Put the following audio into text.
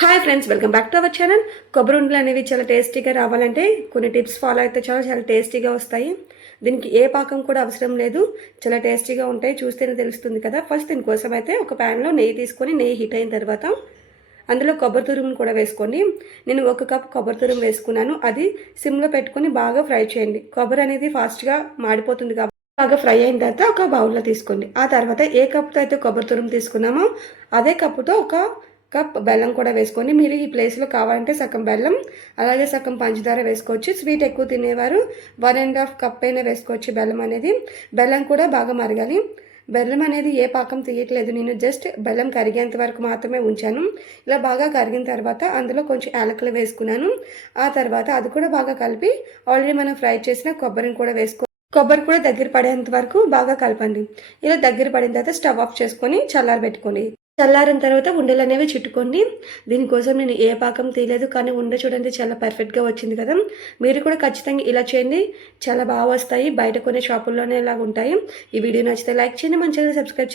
Hi friends, welcome back to our channel. కొబ్బరి ఉండలు అనేవి చాలా టేస్టీగా రావాలంటే కొన్ని టిప్స్ ఫాలో అయితే చాలా టేస్టీగా వస్తాయి. దీనికి ఏ పాకం కూడా అవసరం లేదు, చాలా టేస్టీగా ఉంటాయి. చూస్తేనే తెలుస్తుంది కదా. ఫస్ట్ దీనికోసం అయితే ఒక ప్యాన్లో నెయ్యి తీసుకొని, నెయ్యి హీట్ అయిన తర్వాత అందులో కొబ్బరి తురుమును కూడా వేసుకోండి. నేను 1 కప్ కొబ్బరి తురుము వేసుకున్నాను. అది సిమ్లో పెట్టుకొని బాగా ఫ్రై చేయండి. కొబ్బరి అనేది ఫాస్ట్గా మాడిపోతుంది కాబట్టి బాగా ఫ్రై అయిన తర్వాత ఒక బౌల్లో తీసుకోండి. ఆ తర్వాత ఏ కప్తో అయితే కొబ్బరి తురుము తీసుకున్నామో అదే కప్పుతో ఒక కప్ బెల్లం కూడా వేసుకొని, మీరు ఈ ప్లేస్లో కావాలంటే సగం బెల్లం అలాగే సగం పంచదార వేసుకోవచ్చు. స్వీట్ ఎక్కువ తినేవారు 1.5 కప్ అయినా వేసుకోవచ్చు బెల్లం అనేది. బెల్లం కూడా బాగా మరగాలి. బెల్లం అనేది ఏ పాకం తీయట్లేదు, నేను జస్ట్ బెల్లం కరిగేంత వరకు మాత్రమే ఉంచాను. ఇలా బాగా కరిగిన తర్వాత అందులో కొంచెం యాలకులు వేసుకున్నాను. ఆ తర్వాత అది కూడా బాగా కలిపి ఆల్రెడీ మనం ఫ్రై చేసిన కొబ్బరిని కూడా కొబ్బరి కూడా దగ్గర పడేంత వరకు బాగా కలపండి. ఇలా దగ్గర పడిన తర్వాత స్టవ్ ఆఫ్ చేసుకొని చల్లారబెట్టుకోండి. చల్లారిన తర్వాత ఉండలు అనేవి చుట్టుకోండి. దీనికోసం నేను ఏ పాకం తీయలేదు, కానీ ఉండ చూడండి చాలా పర్ఫెక్ట్గా వచ్చింది కదా. మీరు కూడా ఖచ్చితంగా ఇలా చేయండి, చాలా బాగా వస్తాయి. బయట కొనే షాపుల్లోనే ఇలాగ ఉంటాయి. ఈ వీడియో నచ్చితే లైక్ చేయండి, మన ఛానల్ సబ్స్క్రైబ్ చేయండి.